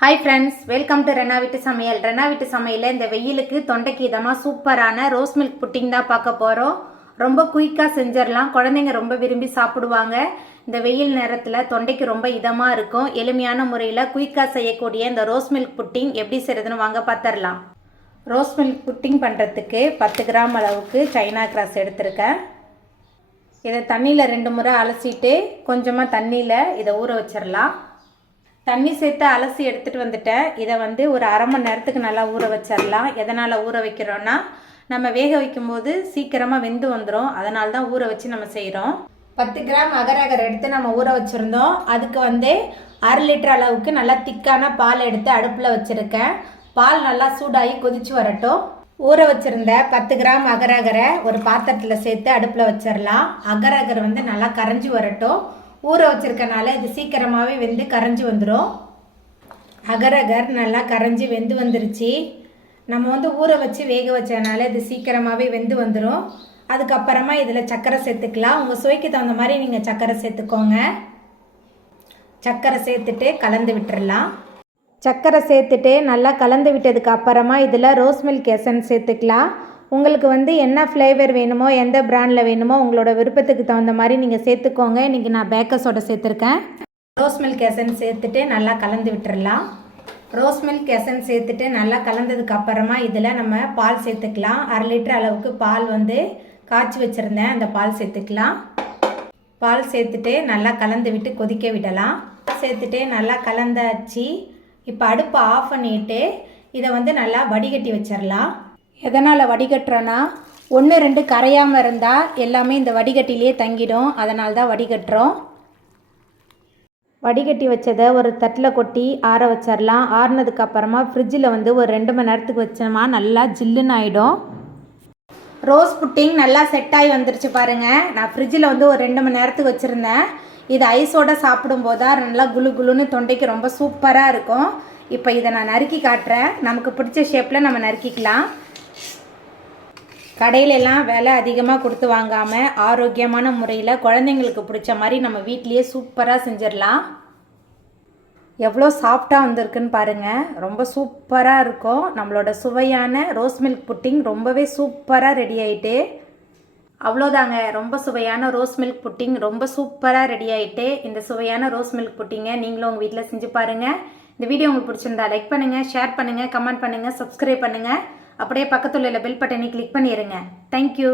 Hi friends welcome to Rena வீட்டு சமையல் ரெனா வீட்டு சமையலில் இந்த வெயிலுக்கு தொண்டைக்கு இதமாக சூப்பரான ரோஸ் மில்க் புட்டிங் தான் பார்க்க போகிறோம் ரொம்ப குயிக்காக செஞ்சிடலாம் குழந்தைங்க ரொம்ப விரும்பி சாப்பிடுவாங்க. இந்த வெயில் நேரத்தில் தொண்டைக்கு ரொம்ப இதமாக இருக்கும். எளிமையான முறையில் குயிக்காக செய்யக்கூடிய இந்த ரோஸ் மில்க் புட்டிங் எப்படி செய்கிறதுன்னு வாங்க பார்த்துடலாம் ரோஸ் மில்க் புட்டிங் பண்ணுறதுக்கு பத்து கிராம் அளவுக்கு சைனா கிராஸ் எடுத்திருக்கேன். இதை தண்ணியில் ரெண்டு முறை அலசிட்டு கொஞ்சமாக தண்ணியில் இதை ஊற வச்சிடலாம் தண்ணி சேர்த்து அலசி எடுத்துகிட்டு வந்துட்டேன். இதை வந்து ஒரு அரை மணி நேரத்துக்கு நல்லா ஊற வச்சிடலாம். எதனால் ஊற வைக்கிறோன்னா நம்ம வேக வைக்கும்போது சீக்கிரமாக வெந்து வந்துடும் அதனால தான் ஊற வச்சு நம்ம செய்கிறோம் பத்து கிராம் அகரகர் எடுத்து நம்ம ஊற வச்சுருந்தோம். அதுக்கு வந்து அரை லிட்டர் அளவுக்கு நல்லா திக்கான பால் எடுத்து அடுப்பில் வச்சுருக்கேன். பால் நல்லா சூடாகி கொதிச்சு வரட்டும். ஊற வச்சுருந்த பத்து கிராம் அகரகரை ஒரு பாத்திரத்தில் சேர்த்து அடுப்பில் வச்சிடலாம். அகரகர் வந்து நல்லா கரைஞ்சி வரட்டும். ஊற வச்சிருக்கனால இது சீக்கிரமாகவே வெந்து கரைஞ்சி வந்துடும் அகரகர் நல்லா கரைஞ்சி வெந்து வந்துருச்சு. நம்ம வந்து ஊற வச்சு வேக வச்சதுனால இது சீக்கிரமாகவே வெந்து வந்துடும் அதுக்கப்புறமா இதில் சர்க்கரை சேர்த்துக்கலாம். உங்கள் சுவைக்கு தகுந்த மாதிரி நீங்கள் சர்க்கரை சேர்த்துக்கோங்க. சர்க்கரை சேர்த்துட்டு கலந்து விட்டுறலாம். சர்க்கரை சேர்த்துட்டு நல்லா கலந்து விட்டதுக்கு அப்புறமா இதில் ரோஸ் மில்க் எசன்ஸ் சேர்த்துக்கலாம். உங்களுக்கு வந்து என்ன ஃப்ளேவர் வேணுமோ எந்த ப்ராண்டில் வேணுமோ உங்களோட விருப்பத்துக்கு தகுந்த மாதிரி நீங்கள் சேர்த்துக்கோங்க. இன்றைக்கி நான் பேக்கர்ஸோட சேர்த்துருக்கேன். ரோஸ் மில்க் எசன் சேர்த்துட்டு நல்லா கலந்து விட்டுடலாம் ரோஸ் மில்க் எசன் சேர்த்துட்டு நல்லா கலந்ததுக்கு அப்புறமா இதில் நம்ம பால் சேர்த்துக்கலாம். அரை லிட்டர் அளவுக்கு பால் வந்து காய்ச்சி வச்சுருந்தேன். அந்த பால் சேர்த்துக்கலாம். பால் சேர்த்துட்டு நல்லா கலந்து விட்டு கொதிக்க விடலாம். சேர்த்துட்டு நல்லா கலந்தாச்சு. இப்போ அடுப்பை ஆஃப் பண்ணிட்டு இதை வந்து நல்லா வடிகட்டி வச்சிடலாம் எதனால் வடிகட்டுறோன்னா ஒன்று ரெண்டு கரையாமல் இருந்தால் எல்லாமே இந்த வடிகட்டிலே தங்கிடும். அதனால தான் வடிகட்டுறோம். வடிகட்டி வச்சதை ஒரு தட்டில் கொட்டி ஆற வச்சிடலாம் ஆறுனதுக்கு அப்புறமா ஃப்ரிட்ஜில் வந்து ஒரு ரெண்டு மணி நேரத்துக்கு வச்சோமா நல்லா ஜில்லுன்னு ஆகிடும் ரோஸ் புட்டிங் நல்லா செட் ஆகி வந்துருச்சு பாருங்கள் நான் ஃப்ரிட்ஜில் வந்து ஒரு ரெண்டு மணி நேரத்துக்கு வச்சுருந்தேன். இது ஐஸோட சாப்பிடும்போது தான் நல்லா குளு குளுன்னு தொண்டைக்கு ரொம்ப சூப்பராக இருக்கும். இப்போ இதை நான் நறுக்கி காட்டுறேன். நமக்கு பிடிச்ச ஷேப்பில் நம்ம நறுக்கிக்கலாம். கடையிலெல்லாம் விலை அதிகமாக கொடுத்து வாங்காமல் ஆரோக்கியமான முறையில் குழந்தைங்களுக்கு பிடிச்ச மாதிரி நம்ம வீட்லேயே சூப்பராக செஞ்சிடலாம். எவ்வளோ சாஃப்டாக வந்திருக்குன்னு பாருங்கள் ரொம்ப சூப்பராக இருக்கும். நம்மளோட சுவையான ரோஸ் மில்க் புட்டிங் ரொம்பவே சூப்பராக ரெடி ஆகிட்டு அவ்வளோதாங்க. ரொம்ப சுவையான ரோஸ் மில்க் புட்டிங் ரொம்ப சூப்பராக ரெடி ஆகிட்டு இந்த சுவையான ரோஸ் மில்க் புட்டிங்கை நீங்களும் உங்கள் வீட்டில் செஞ்சு பாருங்கள் இந்த வீடியோ உங்களுக்கு பிடிச்சிருந்தா லைக் பண்ணுங்கள் ஷேர் பண்ணுங்கள் கமெண்ட் பண்ணுங்கள் சப்ஸ்கிரைப் பண்ணுங்கள் அப்படியே பக்கத்தில் உள்ள பெல் பட்டனை கிளிக் பண்ணிடுங்க தேங்க்யூ